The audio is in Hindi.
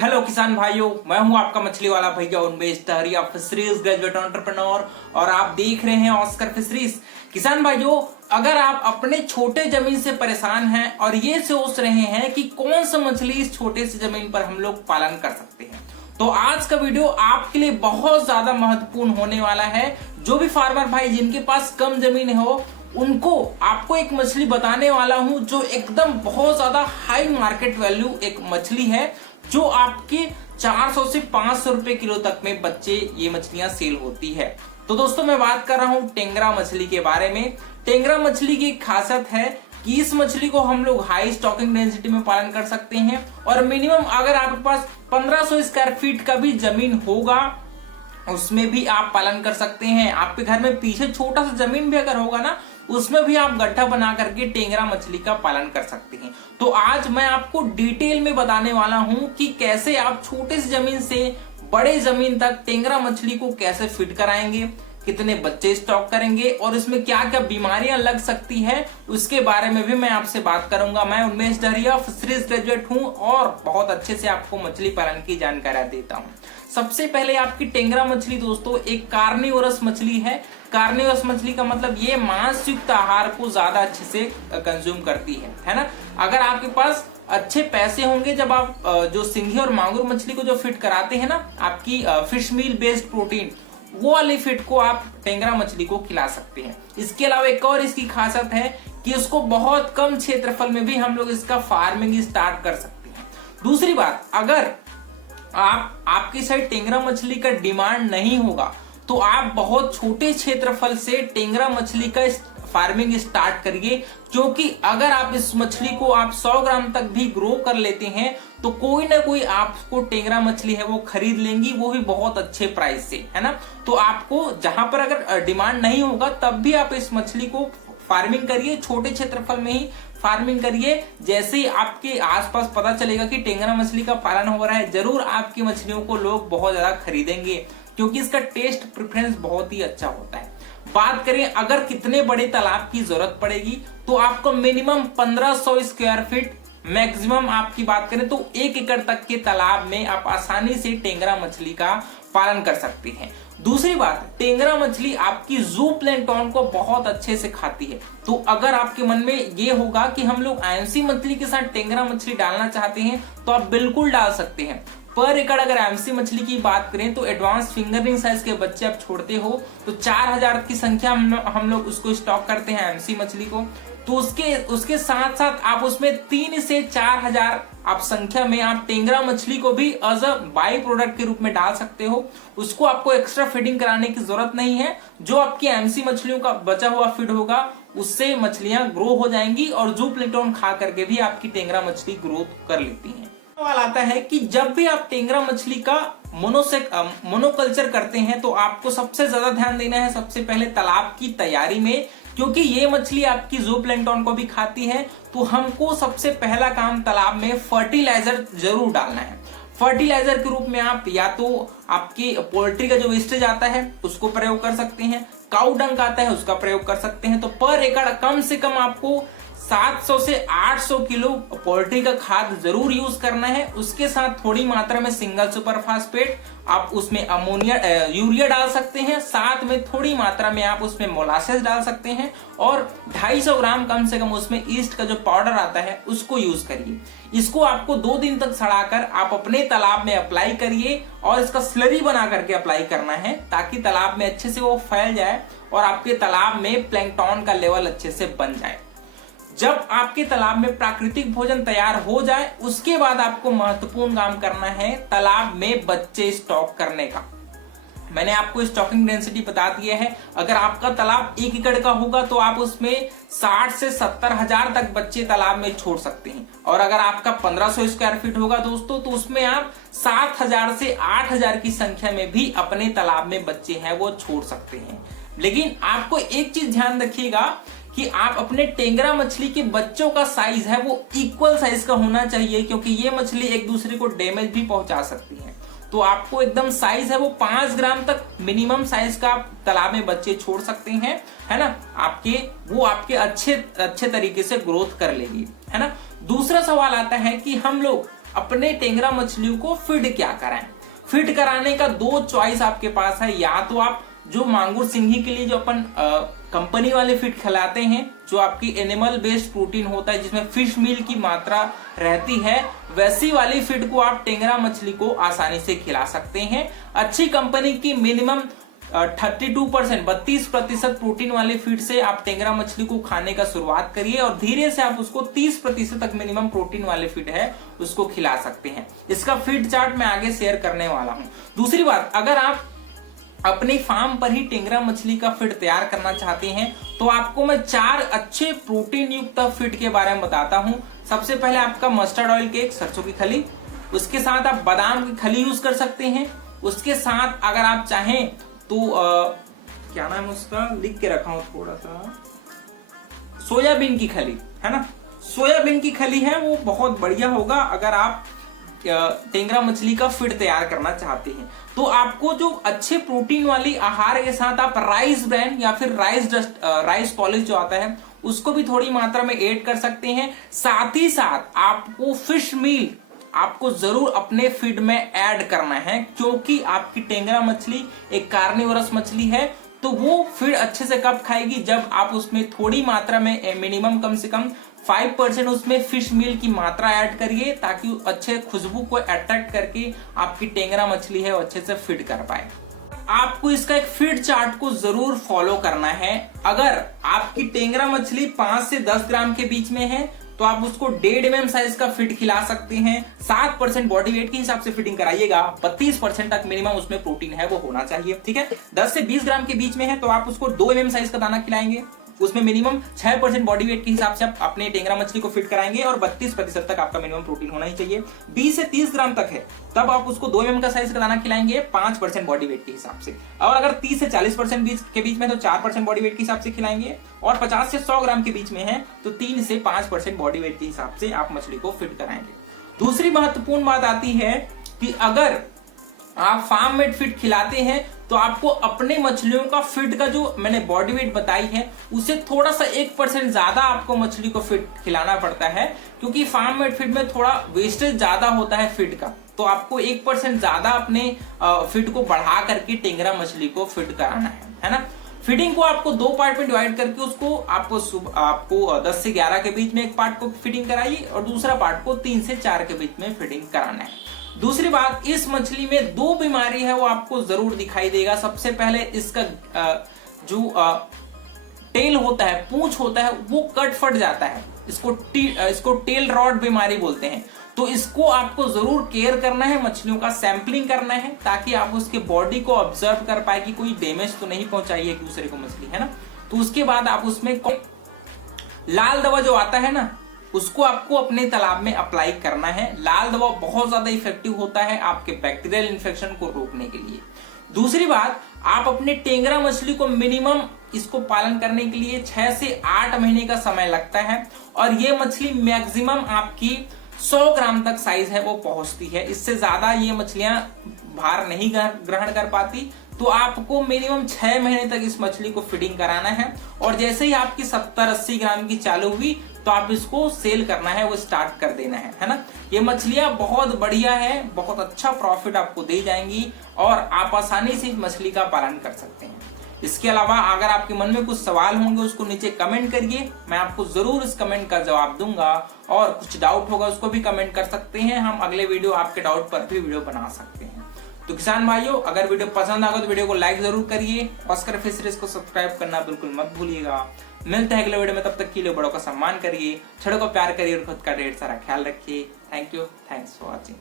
हेलो किसान भाइयों, मैं हूं आपका मछली वाला भैया उन्मेष टहरिया, फिशरीज ग्रेजुएट एंटरप्रेन्योर और आप देख रहे हैं ऑस्कर फिशरीज। किसान भाइयों, अगर आप अपने छोटे जमीन से परेशान हैं और ये सोच रहे हैं कि कौन सा मछली इस छोटे से जमीन पर हम लोग पालन कर सकते हैं, तो आज का वीडियो आपके लिए बहुत ज्यादा महत्वपूर्ण होने वाला है। जो भी फार्मर भाई जिनके पास कम जमीन हो, उनको आपको एक मछली बताने वाला हूं जो एकदम बहुत ज्यादा हाई मार्केट वैल्यू एक मछली है, जो आपके 400 से 500 रुपए किलो तक में बच्चे ये मछलियां सेल होती है। तो दोस्तों, मैं बात कर रहा हूं टेंगरा मछली के बारे में। टेंगरा मछली की खासियत है कि इस मछली को हम लोग हाई स्टॉकिंग डेंसिटी में पालन कर सकते हैं और मिनिमम अगर आपके पास 1500 स्क्वायर फीट का भी जमीन होगा, उसमें भी आप पालन कर सकते हैं। आपके घर में पीछे छोटा सा जमीन भी अगर होगा ना, उसमें भी आप गड्ढा बना करके टेंगरा मछली का पालन कर सकते हैं। तो आज मैं आपको डिटेल में बताने वाला हूं कि कैसे आप छोटे से जमीन से बड़े जमीन तक टेंगरा मछली को कैसे फिट कराएंगे, कितने बच्चे स्टॉक करेंगे और इसमें क्या क्या बीमारियां लग सकती है, उसके बारे में भी मैं आपसे बात करूंगा। मैं उन्मेष टहरिया फिशरीज ग्रेजुएट हूं और बहुत अच्छे से आपको मछली पालन की जानकारी देता हूं। सबसे पहले आपकी टेंगरा मछली दोस्तों एक कार्निवोरस मछली है। कार्निवोरस मछली का मतलब ये मांस युक्त आहार को ज्यादा अच्छे से कंज्यूम करती है ना। अगर आपके पास अच्छे पैसे होंगे, जब आप जो सिंघी और मांगुर मछली को जो फिट कराते हैं ना, आपकी फिश मील बेस्ड प्रोटीन, वो वाली फिट को आप टेंगरा मछली को खिला सकते हैं। इसके अलावा एक और इसकी खासियत है कि उसको बहुत कम क्षेत्रफल में भी हम लोग इसका फार्मिंग स्टार्ट कर सकते हैं। दूसरी बात, अगर आपकी साइड टेंगरा मछली का डिमांड नहीं होगा तो आप बहुत छोटे क्षेत्रफल से टेंगरा मछली का फार्मिंग स्टार्ट करिए, क्योंकि अगर आप इस मछली को आप 100 ग्राम तक भी ग्रो कर लेते हैं तो कोई ना कोई आपको टेंगरा मछली है वो खरीद लेंगी, वो भी बहुत अच्छे प्राइस से, है ना। तो आपको जहां पर अगर डिमांड नहीं होगा तब भी आप इस मछली को फार्मिंग करिए, छोटे क्षेत्रफल में ही फार्मिंग करिए। जैसे ही आपके आसपास पता चलेगा कि टेंगरा मछली का पालन हो रहा है, जरूर आपकी मछलियों को लोग बहुत ज्यादा खरीदेंगे, क्योंकि इसका टेस्ट प्रेफरेंस बहुत ही अच्छा होता है। बात करें अगर कितने बड़े तालाब की जरूरत पड़ेगी, तो आपको मिनिमम 1500 स्क्वायर फीट, मैक्सिमम आपकी बात करें तो 1 एकड़ तक के तालाब में आप आसानी से टेंगरा मछली का पालन कर सकते हैं। दूसरी बात, टेंगरा मछली आपकी जू प्लैंक्टन को बहुत अच्छे से खाती है। तो अगर आपके मन में ये होगा कि हम लोग आईएमसी मछली के साथ टेंगरा मछली डालना चाहते हैं, तो आप बिल्कुल डाल सकते हैं। पर एकड़ अगर आईएमसी मछली की बात करें तो एडवांस फिंगरिंग साइज के बच्चे आप छोड़ते हो तो 4000 की संख्या हम लोग उसको स्टॉक करते हैं आईएमसी मछली को। तो उसके साथ साथ आप उसमें 3 से 4000 आप संख्या में आप टेंगरा मछली को भी एज अ बाई प्रोडक्ट के रूप में डाल सकते हो। उसको आपको एक्स्ट्रा फीडिंग कराने की जरूरत नहीं है। जो आपकी एमसी मछलियों का बचा हुआ फीड होगा उससे मछलियां ग्रो हो जाएंगी और जू प्लैंक्टन खा करके भी आपकी टेंगरा मछली ग्रोथ कर लेती है। सवाल आता है कि जब भी आप टेंगरा मछली का मोनोकल्चर करते हैं तो आपको सबसे ज्यादा ध्यान देना है सबसे पहले तालाब की तैयारी में, क्योंकि ये मछली आपकी जू प्लैंक्टन को भी खाती है। तो हमको सबसे पहला काम तालाब में फर्टिलाइजर जरूर डालना है। फर्टिलाइजर के रूप में आप या तो आपके पोल्ट्री का जो वेस्टेज आता है उसको प्रयोग कर सकते हैं, काऊ डंक आता है उसका प्रयोग कर सकते हैं। तो पर एकड़ कम से कम आपको 700 से 800 किलो पोल्ट्री का खाद जरूर यूज करना है। उसके साथ थोड़ी मात्रा में सिंगल सुपर फास्फेट, आप उसमें यूरिया डाल सकते हैं, साथ में थोड़ी मात्रा में आप उसमें मोलासेस डाल सकते हैं और 250 ग्राम कम से कम उसमें ईस्ट का जो पाउडर आता है उसको यूज करिए। इसको आपको 2 दिन तक सड़ाकर आप अपने तालाब में अप्लाई करिए और इसका स्लरी बना करके अप्लाई करना है, ताकि तालाब में अच्छे से वो फैल जाए और आपके तालाब में प्लैंक्टन का लेवल अच्छे से बन जाए। जब आपके तालाब में प्राकृतिक भोजन तैयार हो जाए, उसके बाद आपको महत्वपूर्ण काम करना है तालाब में बच्चे स्टॉक करने का। मैंने आपको स्टॉकिंग डेंसिटी बता दिया है। अगर आपका तालाब 1 एकड़ का होगा तो आप उसमें 60 से 70 हजार तक बच्चे तालाब में छोड़ सकते हैं, और अगर आपका 1500 स्क्वायर फीट होगा दोस्तों तो उसमें आप 7000 से 8000 की संख्या में भी अपने तालाब में बच्चे हैं वो छोड़ सकते हैं। लेकिन आपको एक चीज ध्यान रखिएगा कि आप अपने टेंगरा मछली के बच्चों का साइज है वो इक्वल साइज का होना चाहिए, क्योंकि ये मछली एक दूसरे को डैमेज भी पहुंचा सकती है। तो आपको एकदम साइज है वो 5 ग्राम तक मिनिमम साइज का तालाब में बच्चे छोड़ सकते हैं, है ना। आपके अच्छे तरीके से ग्रोथ कर लेगी, है ना। दूसरा सवाल आता है कि हम लोग अपने टेंगरा मछलियों को फीड क्या कराएं। फीड कराने का दो चॉइस आपके पास है, या तो आप जो मांगुर सिंघी के लिए जो अपन कंपनी वाले फीड खिलाते हैं, जो आपकी एनिमल बेस्ड प्रोटीन होता है जिसमें फिश मील की मात्रा रहती है, वैसी वाली फीड को आप टेंगरा मछली को आसानी से खिला सकते हैं। अच्छी कंपनी की मिनिमम 32% प्रोटीन वाले फीड से आप टेंगरा मछली को खाने का शुरुआत करिए और धीरे से आप उसको 30% तक मिनिमम प्रोटीन वाले फीड है उसको खिला सकते हैं। इसका फीड चार्ट मैं आगे शेयर करने वाला हूं। दूसरी बात, अगर आप अपने फार्म पर ही टेंगरा मछली का फीड तैयार करना चाहते हैं तो आपको मैं 4 अच्छे प्रोटीन युक्त फीड के बारे में बताता हूं। सबसे पहले आपका मस्टर्ड ऑयल केक, सरसों की खली, उसके साथ आप बादाम की खली यूज कर सकते हैं। उसके साथ अगर आप चाहें तो क्या नाम है उसका, लिख के रखा हूं थोड़ा सा, सोयाबीन की खली है ना, सोयाबीन की खली है वो बहुत बढ़िया होगा अगर आप टेंगरा मछली का फीड तैयार करना चाहते हैं। तो आपको जो अच्छे प्रोटीन वाली आहार के साथ आप राइस ब्रान या फिर राइस पॉलिश जो आता है उसको भी थोड़ी मात्रा में ऐड कर सकते हैं। साथ ही साथ आपको फिश मील आपको जरूर अपने फीड में ऐड करना है, क्योंकि आपकी टेंगरा मछली एक कार्निवोरस मछली है। तो वो फीड अच्छे से कब खाएगी, जब आप उसमें थोड़ी मात्रा में मिनिमम कम से कम 5% उसमें फिश मील की मात्रा ऐड करिए, ताकि अच्छे खुशबू को अट्रैक्ट करके आपकी टेंगरा मछली है वो अच्छे से फीड कर पाए। आपको इसका एक फीड चार्ट को जरूर फॉलो करना है। अगर आपकी टेंगरा मछली 5 से 10 ग्राम के बीच में है तो आप उसको 1.5 mm साइज का फीड खिला सकते हैं। 7% बॉडी वेट के हिसाब से फीडिंग कराइएगा। 32% तक मिनिमम उसमें प्रोटीन है वो होना चाहिए, ठीक है। 10 से 20 ग्राम के बीच में है तो आप उसको 2 mm साइज का दाना खिलाएंगे, उसमें मिनिमम 6% बॉडी वेट के हिसाब से आप अपने टेंगरा मछली को फिट कराएंगे और 32% तक आपका मिनिमम प्रोटीन होना ही चाहिए। 20 से 30 ग्राम तक है तब आप उसको 2 mm का साइज का दाना खिलाएंगे 5% बॉडी वेट के हिसाब से। और अगर 30 से 40% के बीच में तो 4% बॉडी वेट के हिसाब से खिलाएंगे, और 50 से 100 ग्राम के बीच में है तो 3 से 5% बॉडी वेट के हिसाब से आप मछली को फिट कराएंगे। दूसरी महत्वपूर्ण बात आती है कि अगर आप फार्म मेड फीड खिलाते हैं तो आपको अपने मछलियों का फीड का जो मैंने बॉडी वेट बताई है उससे थोड़ा सा 1% ज्यादा आपको मछली को फीड खिलाना पड़ता है, क्योंकि फार्म मेड फीड में थोड़ा वेस्टेज ज्यादा होता है फीड का। तो आपको 1% ज्यादा अपने फीड को बढ़ा करके टेंगरा मछली को फीड कराना है ना। फीडिंग को आपको 2 पार्ट में डिवाइड करके उसको आपको 10 से 11 के बीच में एक पार्ट को फीडिंग कराइए और दूसरा पार्ट को 3 से 4 के बीच में फीडिंग कराना है। दूसरी बात, इस मछली में 2 बीमारी है वो आपको जरूर दिखाई देगा। सबसे पहले इसका जो टेल होता है, पूंछ होता है, वो कट फट जाता है। इसको टेल रॉड बीमारी बोलते हैं। तो इसको आपको जरूर केयर करना है, मछलियों का सैंपलिंग करना है ताकि आप उसके बॉडी को ऑब्जर्व कर पाए कि कोई डैमेज तो नहीं पहुंचाई है एक दूसरे को मछली, है ना। तो उसके बाद आप उसमें लाल दवा जो आता है ना उसको आपको अपने तालाब में अप्लाई करना है। लाल दवा बहुत ज्यादा इफेक्टिव होता है आपके बैक्टीरियल इन्फेक्शन को रोकने के लिए। दूसरी बात, आप अपने टेंगरा मछली को मिनिमम इसको पालन करने के लिए 6 से 8 महीने का समय लगता है और ये मछली मैक्सिमम आपकी 100 ग्राम तक साइज है वो पहुंचती है। इससे ज्यादा ये मछलियां भार नहीं ग्रहण कर पाती। तो आपको मिनिमम 6 महीने तक इस मछली को फीडिंग कराना है और जैसे ही आपकी 70-80 ग्राम की चालू हुई तो आप इसको सेल करना है, वो स्टार्ट कर देना है ना। ये मछलियां बहुत बढ़िया है, बहुत अच्छा प्रॉफिट आपको दे जाएंगी और आप आसानी से इस मछली का पालन कर सकते हैं। इसके अलावा अगर आपके मन में कुछ सवाल होंगे उसको नीचे कमेंट करिए, मैं आपको जरूर इस कमेंट का जवाब दूंगा। और कुछ डाउट होगा उसको भी कमेंट कर सकते हैं, हम अगले वीडियो आपके डाउट पर भी वीडियो बना सकते हैं। तो किसान भाइयों, अगर वीडियो पसंद आगा तो वीडियो को लाइक जरूर करिए, ऑस्कर फिशरीज को सब्सक्राइब करना बिल्कुल मत भूलिएगा। मिलते हैं अगले वीडियो में, तब तक के लिए बड़ों का सम्मान करिए, छोटों को प्यार करिए और खुद का ढेर सारा ख्याल रखिए। Thank you, thanks for watching.